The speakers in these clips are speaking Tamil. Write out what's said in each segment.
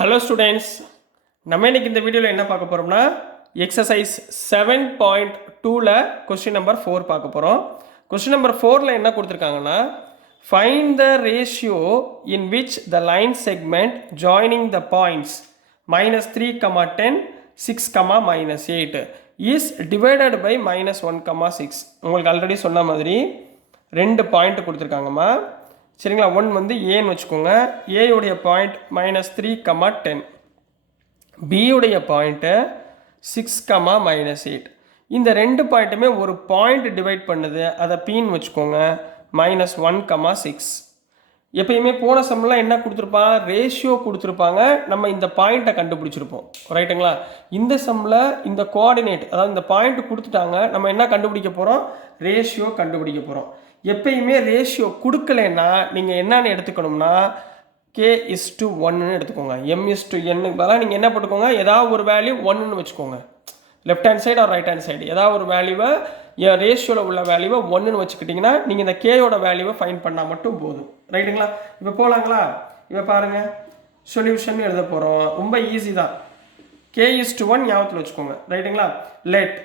ஹலோ ஸ்டூடெண்ட்ஸ், நம்ம இன்னைக்கு இந்த வீடியோவில் என்ன பார்க்க போகிறோம்னா எக்ஸசைஸ் 7.2ல் கொஸ்டின் நம்பர் 4 பார்க்க போகிறோம். கொஸ்டின் நம்பர் 4ல் என்ன கொடுத்துருக்காங்கன்னா, find the ratio in which the line segment joining the points -3, 10, 6, -8 is divided by -1, 6. உங்களுக்கு ஆல்ரெடி சொன்ன மாதிரி 2 பாயிண்ட் கொடுத்துருக்காங்கம்மா. சரிங்களா, 1 வந்து ஏன்னு வச்சுக்கோங்க. ஏயுடைய பாயிண்ட் -3, 10. பியுடைய பாயிண்ட்டு 6, -8. இந்த 2 பாயிண்ட்டுமே ஒரு பாயிண்ட் டிவைட் பண்ணுது, அதை பின்னு வச்சுக்கோங்க. -1, 6. எப்பயுமே போன சம்மெல்லாம் என்ன கொடுத்துருப்பாங்க, ரேஷியோ கொடுத்துருப்பாங்க. நம்ம இந்த பாயிண்ட்டை கண்டுபிடிச்சிருப்போம், ரைட்டுங்களா. இந்த சம்மில் இந்த கோஆர்டினேட், அதாவது இந்த பாயிண்ட் கொடுத்துட்டாங்க, நம்ம என்ன கண்டுபிடிக்க போகிறோம், ரேஷியோ கண்டுபிடிக்க போகிறோம். எப்பயுமே ரேஷியோ கொடுக்கலன்னா நீங்கள் என்னன்னு எடுத்துக்கணும்னா k:1 எடுத்துக்கோங்க. m:n பதிலாக நீங்கள் என்ன போட்டுக்கோங்க, ஏதாவது ஒரு வேல்யூ 1ன்னு வச்சுக்கோங்க. Left hand side or right hand side ஏதாவது ஒரு வேல்யூவை, ரேஷியோவில் உள்ள வேல்யூவை 1ன்னு வச்சுக்கிட்டிங்கன்னா நீங்கள் இந்த கேயோட வேல்யூவை ஃபைண்ட் பண்ணால் மட்டும் போதும், ரைட்டுங்களா. இப்போ போகலாங்களா. இப்போ பாருங்கள், சொல்யூஷன் எழுத போகிறோம். ரொம்ப ஈஸி தான். k:1 ஞாபகத்தில் வச்சுக்கோங்க, ரைட்டுங்களா. லெட்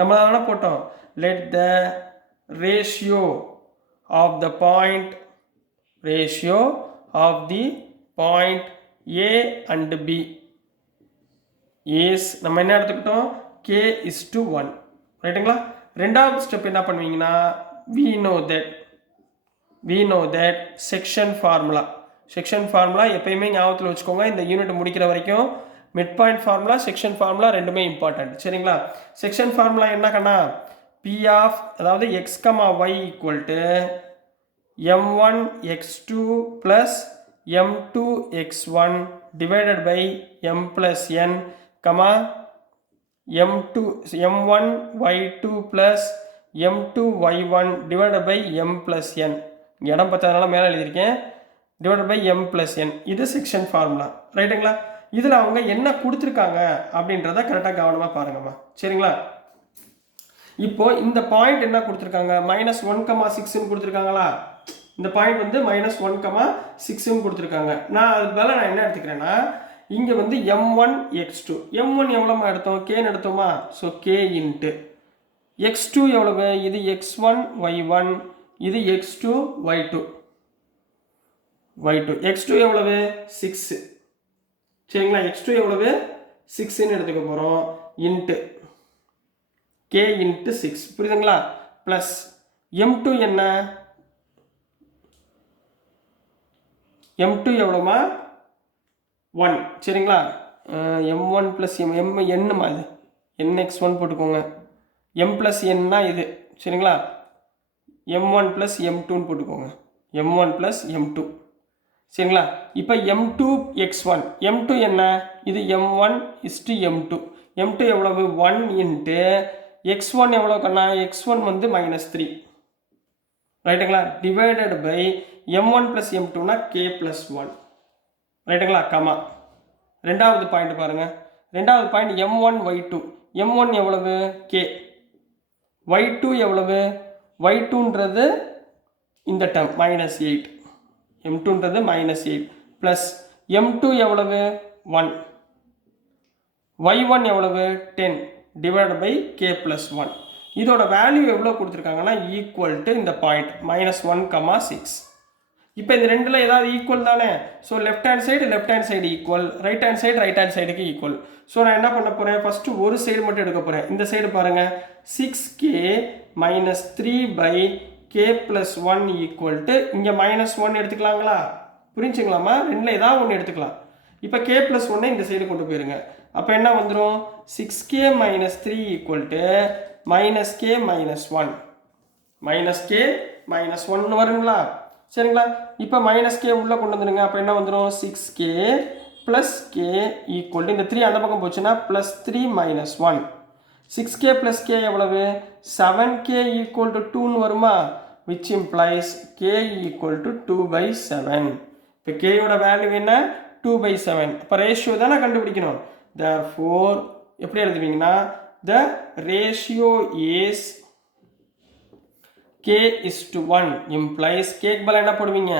நம்ம தானே போட்டோம், let the ratio of the point A and B is நம்ம என்ன எடுத்துக்கிட்டோம், k:1, ரைட்டுங்களா. ரெண்டாவது ஸ்டெப் என்ன பண்ணுவீங்கன்னா, we know that section formula எப்பயுமே ஞாபகத்தில் வச்சுக்கோங்க. இந்த யூனிட் முடிக்கிற வரைக்கும் mid point formula, section formula ரெண்டுமே இம்பார்ட்டன்ட், சரிங்களா. செக்ஷன் ஃபார்முலா என்ன கண்ணா, P of அதாவது x, y equal to m1 x2 plus m2 x1 divided by m plus n, m1 y2 plus m2 y1 divided by m plus n. இடம் பார்த்ததுனால மேலே எழுதியிருக்கேன், divided by m plus n. இது செக்ஷன் ஃபார்முலா, ரைட்டுங்களா. இதில் அவங்க என்ன கொடுத்துருக்காங்க அப்படின்றத கரெக்டாக கவனமாக பாருங்கம்மா, சரிங்களா. இப்போ இந்த பாயிண்ட் என்ன கொடுத்துருக்காங்க, -1, 6ன்னு கொடுத்துருக்காங்களா. இந்த பாயிண்ட் வந்து -1, 6ன்னு கொடுத்துருக்காங்க. நான் அது பதிலாக நான் என்ன எடுத்துக்கிறேன்னா, இங்கே வந்து m1 x2, m1 எவ்வளோமா எடுத்தோம், கேன்னு எடுத்தோமா. ஸோ k இன்ட்டு x2 எவ்வளவு, இது x1 y1, இது x2 y2, x2 எவ்வளவு 6, சரிங்களா. x2 எவ்வளவு 6ன்னு எடுத்துக்க போகிறோம். இன்ட்டு k இன்ட்டு 6, புரியுதுங்களா. ப்ளஸ் m2 என்ன, m2 எவ்வளோமா 1, சரிங்களா. m1 ப்ளஸ் என்னமா இது, nx1 போட்டுக்கோங்க. m ப்ளஸ் என்ன இது, சரிங்களா. m1 ப்ளஸ் m2ன்னு போட்டுக்கோங்க, m1 ப்ளஸ் m2, சரிங்களா. இப்போ m2 x1, m2 என்ன, இது m1 m2, m2 எவ்வளவு 1 இன்ட்டு x1 எவ்வளோ கண்ணா, x1 வந்து -3, ரைட்டுங்களா. டிவைடட் பை m1 ப்ளஸ் m2னா k ப்ளஸ் 1, ரைட்டுங்களா. கமா ரெண்டாவது பாயிண்ட் பாருங்கள். ரெண்டாவது பாயிண்ட் m1 y2, m1 எவ்வளவு k, y2 எவ்வளவு, y2ன்றது இந்த டேர்ம் -8, m2ன்றது -8 ப்ளஸ் m2 எவ்வளவு 1, y1 எவ்வளவு 10 divided by k plus 1. இதோட வேல்யூ எவ்வளோ கொடுத்துருக்காங்கன்னா, ஈக்குவல் டு இந்த பாயிண்ட் -1, 6. இப்போ இந்த ரெண்டில் ஏதாவது ஈக்குவல் தானே. So left hand side equal, right hand சைடுக்கு ஈக்குவல். ஸோ நான் என்ன பண்ண போகிறேன், ஃபஸ்ட்டு ஒரு சைடு மட்டும் எடுக்க போகிறேன். இந்த சைடு பாருங்கள், 6k - 3 by k plus 1 equal to இங்கே -1 எடுத்துக்கலாங்களா, புரிஞ்சுங்களாமா. ரெண்டில் ஏதாவது ஒன்று எடுத்துக்கலாம். இப்போ k plus 1 இந்த சைடு கொண்டு போயிருங்க. அப்போ என்ன வந்துடும், 6k - 3 equal to -k - 1, -k - 1 வருங்களா, சரிங்களா. இப்போ -k உள்ளே கொண்டு வந்துடுங்க. அப்போ என்ன வந்துடும், 6k plus k equal to இந்த 3 அந்த பக்கம் போச்சுன்னா +3 - 1, 6k ப்ளஸ் k எவ்வளவு 7k ஈக்குவல் டு 2ன்னு வருமா, which implies k equal to 2/7. இப்போ கேயோட வேல்யூ என்ன, 2/7. இப்போ ரேஷியோ தானே கண்டுபிடிக்கணும். Therefore எப்படி எழுதுவீங்கன்னா, the ratio is k:1 implies k க்கு பதிலா என்ன போடுவீங்க,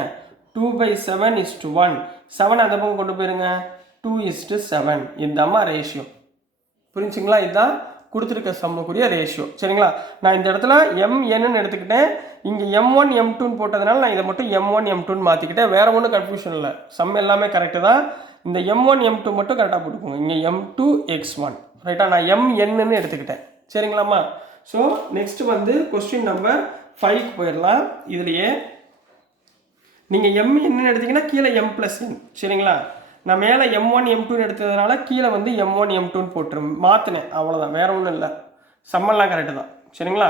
2/7:1. 7 அந்த பக்கம் கொண்டு போயிருங்க. 2:7. இதுதாம்மா ரேஷியோ. புரிஞ்சுங்களா? இதுதான் கொடுத்துருக்க சம்முக்குரிய ரேஷியோ. சரிங்களா? நான் இந்த இடத்துல mnன்னு எடுத்துக்கிட்டேன். இங்கே m1 m2ன்னு போட்டதுனால நான் இதை மட்டும் m1 m2ன்னு மாற்றிக்கிட்டேன். வேறு ஒன்றும் கன்ஃபியூஷன் இல்லை. சம் எல்லாமே கரெக்டு தான். இந்த m1 m2 மட்டும் கரெக்டாக போட்டுக்கோங்க. இங்கே m2 x1 ரைட்டாக நான் mnன்னு எடுத்துக்கிட்டேன். சரிங்களாம்மா? ஸோ நெக்ஸ்ட் வந்து கொஸ்டின் நம்பர் 5க்கு போயிடலாம். இதுலேயே நீங்கள் mnன்னு எடுத்தீங்கன்னா கீழே m+n. சரிங்களா? நான் மேலே m1 m2ன்னு எடுத்ததுனால கீழே வந்து m1 m2ன்னு போட்டு மாற்றினேன். அவ்வளோதான், வேற ஒன்றும் இல்லை. சம்மெல்லாம் கரெக்டு தான். சரிங்களா?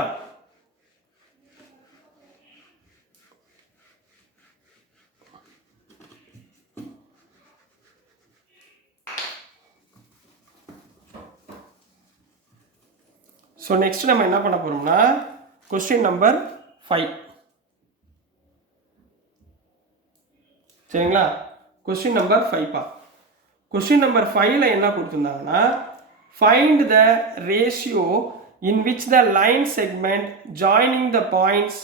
ஸோ நெக்ஸ்ட் நம்ம என்ன பண்ண போகிறோம்னா கொஸ்டின் நம்பர் 5. சரிங்களா? கொஸ்டின் நம்பர் 5 கொஸ்டின் நம்பர் 5ல என்ன கொடுத்துருந்தாங்கன்னா find the ratio in which the line segment joining the points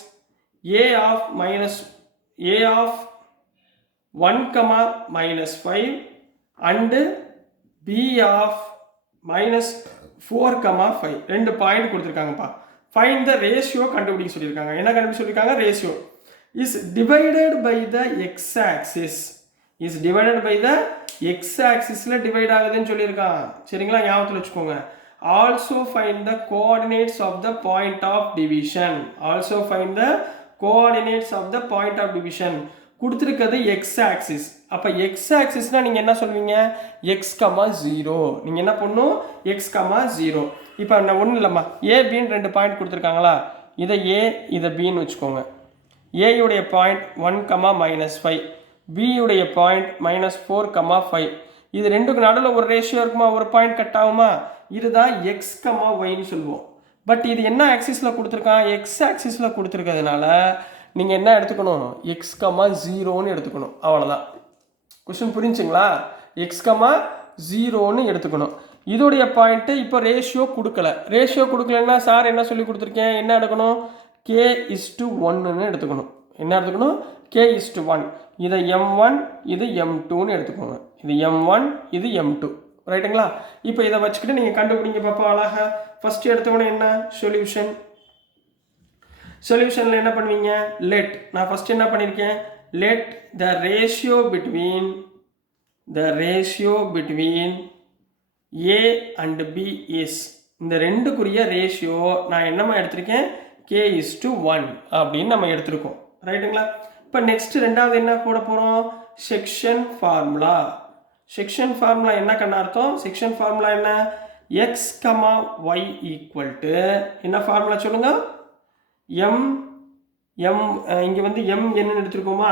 a of (1,-5) and b of (4,5) ரெண்டு பாயிண்ட் கொடுத்துருக்காங்கப்பா. ஃபைண்ட் த ரேஷியோ கண்டுபிடிக்க சொல்லியிருக்காங்க. என்ன கண்டுபிடிக்க சொல்லியிருக்காங்க? Ratio is divided by the X axis. Is divided by the X ஆக்சிஸில் டிவைட் ஆகுதுன்னு சொல்லியிருக்காங்க. சரிங்களா? ஞாபகத்தில் வச்சுக்கோங்க. Also find the coordinates of the point of division. Also find the coordinates of the point of division. கொடுத்துருக்கிறது எக்ஸ் ஆக்சிஸ். அப்போ எக்ஸ் ஆக்சிஸ்னால் நீங்கள் என்ன சொல்வீங்க? x,0. நீங்கள் என்ன பண்ணணும்? x,0. இப்போ நான் ஒன்றும் இல்லைம்மா, ஏபின்னு ரெண்டு பாயிண்ட் கொடுத்துருக்காங்களா? இதை ஏ, இதை பின்னு வச்சுக்கோங்க. ஏயுடைய பாயிண்ட் 1,-5, பியுடைய பாயிண்ட் -4,5. இது ரெண்டுக்கு நடுவில் ஒரு ரேஷியோ இருக்குமா? ஒரு பாயிண்ட் கட் ஆகுமா? இதுதான் x,y சொல்லுவோம். பட் இது என்ன ஆக்சிஸில் கொடுத்துருக்கான்? எக்ஸ் ஆக்சிஸில் கொடுத்துருக்கிறதுனால நீங்கள் என்ன எடுத்துக்கணும்? x,0ன்னு எடுத்துக்கணும். அவ்வளோதான். கொஸ்டின் புரிஞ்சுங்களா? x,0ன்னு எடுத்துக்கணும். இதோடைய பாயிண்ட்டு இப்போ ரேஷியோ கொடுக்கல. ரேஷியோ கொடுக்கலன்னா சார் என்ன சொல்லி கொடுத்துருக்கேன்? என்ன எடுக்கணும்? k:1ன்னு எடுத்துக்கணும். என்ன எடுத்துக்கணும்? k:1. இதை m1, இது m2ன்னு எடுத்துக்கோங்க. இது m1, இது m2. ரைட்டுங்களா? இப்போ இதை வச்சுக்கிட்டு நீங்கள் கண்டுபிடிங்க பாப்பா அழகா. ஃபர்ஸ்ட் எடுத்தவொடனே என்ன? சொல்யூஷன். சொல்யூஷனில் என்ன பண்ணுவீங்க? லெட். நான் ஃபர்ஸ்ட் என்ன பண்ணியிருக்கேன்? Let the ratio between a and b is. இந்த ரெண்டுக்குரிய ரேஷியோ நான் என்னமா எடுத்திருக்கேன்? k:1 அப்படின்னு நம்ம எடுத்திருக்கோம். ரைட்டுங்களா? இப்போ நெக்ஸ்ட் ரெண்டாவது என்ன போட போகிறோம்? Section formula. செக்ஷன் ஃபார்முலா என்ன கண்ணா அர்த்தம்? செக்ஷன் ஃபார்முலா என்ன? x, y ஈக்குவல் டு என்ன ஃபார்முலா சொல்லுங்க? இங்கே வந்து m என்னன்னு எடுத்துருக்கோமா?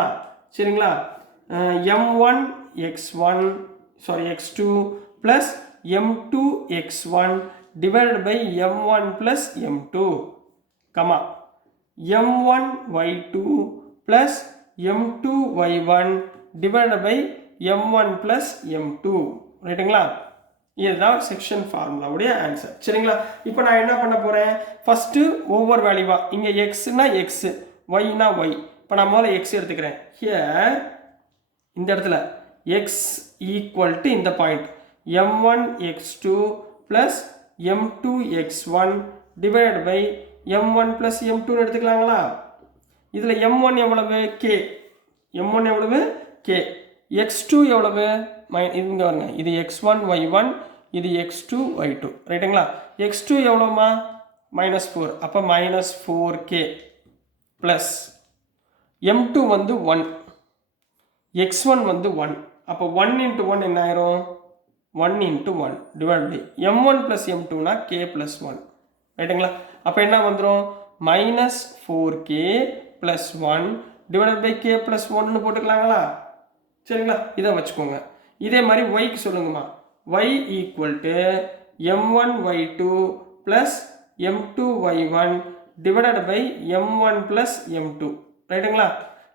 சரிங்களா? m1 x1 x2 plus m2 x1 divided by m1 plus m2 comma m1 y2 plus m2 y1 divided by m1 plus m2. ரைட்டுங்களா? இதுதான் செக்ஷன் ஃபார்முலாவுடைய ஆன்சர். சரிங்களா? இப்போ நான் என்ன பண்ண போகிறேன்? ஃபஸ்ட்டு ஒவ்வொரு வேல்யூவா. இங்கே எக்ஸ்னா எக்ஸ், ஒய்னா ஒய். இப்போ நான் முதல்ல எக்ஸ் எடுத்துக்கிறேன். ஹியர் இந்த இடத்துல எக்ஸ் ஈக்குவல் டு இந்த point m1 x2 plus m2 x1 divided by m1 plus m2 எடுத்துக்கலாங்களா? இதில் m1 எவ்வளவு? k. m1 எவ்வளவு? k. x2 எவ்வளவு? இங்கே வருங்க. இது x1 y1, இது x2 y2. ரைட்டுங்களா? x2 எவ்வளோமா? -4. அப்போ -4k plus m2 வந்து 1, x1 வந்து 1. அப்போ 1 into 1 என்ன ஆயிரும்? 1 into 1 divided by m1 plus m2னா k plus 1. ரைட்டுங்களா? அப்போ என்ன வந்துடும்? -4k plus 1 divided by k plus 1ன்னு போட்டுக்கலாங்களா? சரிங்களா? இதை வச்சுக்கோங்க. இதே மாதிரி yக்கு சொல்லுங்கம்மா. y equal to m1 y2 plus m2 y1 divided by m1 plus m2. ரைட்டுங்களா?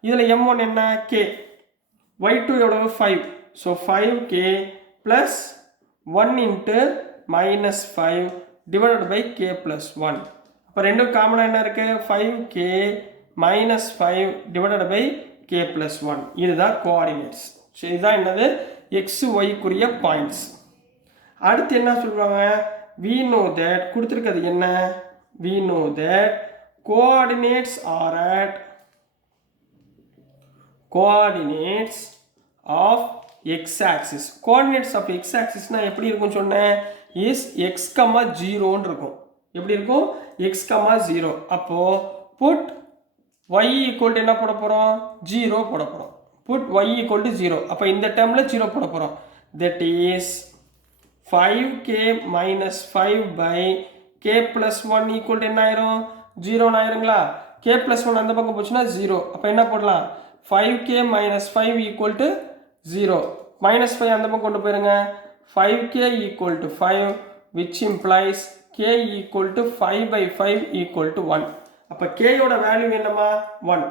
இதில் m1 என்ன? k. y2 எவ்வளவு? 5. So 5k plus 1 into -5 divided by k plus 1. அப்போ ரெண்டும் காமனாக என்ன இருக்குது? 5k minus 5 divided by k plus 1 இதுதான் கோஆர்டினேட்ஸ். சரி, இதுதான் என்னது எக்ஸ் ஒய்க்குரிய பாயிண்ட்ஸ். அடுத்து என்ன சொல்லுவாங்க, we know that கொடுத்துருக்கிறது என்ன, we know that coordinates are at coordinates of x axis. coordinates of x axis நான் எப்படி இருக்கும் சொன்னேன், is x, 0 இருக்கும். எப்படி இருக்கும், x, 0. அப்போ put y equal to என்ன போட போறோம், 0 போட போறோம். put y equal to 0. அப்போ இந்த டேர்ம்ல 0 போட போறோம். that is 5k minus 5 by k plus 1 equal to என்ன ஆயிரும், 0 ஆயிருங்களா. k plus 1 அந்த பக்கம் போச்சுன்னா 0. அப்போ என்ன போடலாம், 5k minus 5 equal to 0. minus 5 அந்த பக்கம் கொண்டு போயிருங்க. 5k equal to 5 which implies k equal to 5 by 5 equal to 1. அப்போ k யோட வேல்யூ என்னமா, 1.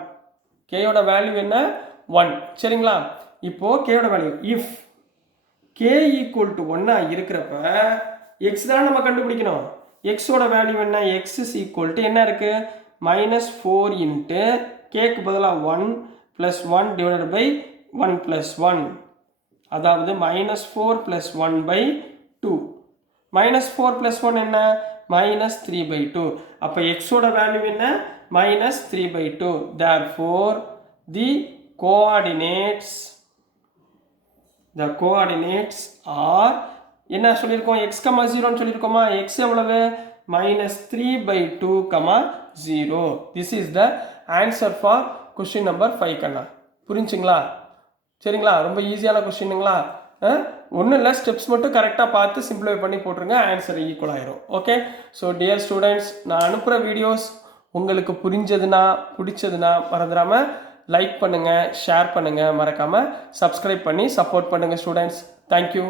k யோட வேல்யூ என்ன, 1. சரிங்களா. இப்போ k யோட value if k equal to 1 இருக்கிறப்ப x தான் நம்ம கண்டுபிடிக்கணும். x ஓட வேல்யூ என்ன, x is equal to என்ன இருக்கு, minus 4 into k க்கு பதிலாக 1 plus 1 divided by 1 plus 1. அதாவது minus 4 plus 1 by 2. minus 4 plus 1 என்ன, minus 3 by 2. அப்போ x ஓட வேல்யூ என்ன, minus 3 by 2. therefore the coordinates are என்ன சொல்லியிருக்கோம், x, 0 சொல்லியிருக்கோமா. x எவ்வளவு, minus 3 by 2, 0. this is the answer for question number 5 கண்ணா. புரிஞ்சுங்களா. சரிங்களா, ரொம்ப ஈஸியான கொஸ்டினுங்களா. ஒன்றும் இல்லை, ஸ்டெப்ஸ் மட்டும் கரெக்டாக பார்த்து சிம்பிளிஃபை பண்ணி போட்டுருங்க, ஆன்சர் ஈக்குவல் ஆயிரும். ஓகே. ஸோ டியர் ஸ்டூடெண்ட்ஸ், நான் அனுப்புகிற வீடியோஸ் உங்களுக்கு புரிஞ்சதுன்னா பிடிச்சதுன்னா மறந்துடாமல் லைக் பண்ணுங்கள், ஷேர் பண்ணுங்கள், மறக்காமல் சப்ஸ்கிரைப் பண்ணி சப்போர்ட் பண்ணுங்கள் ஸ்டூடெண்ட்ஸ். தேங்க்யூ.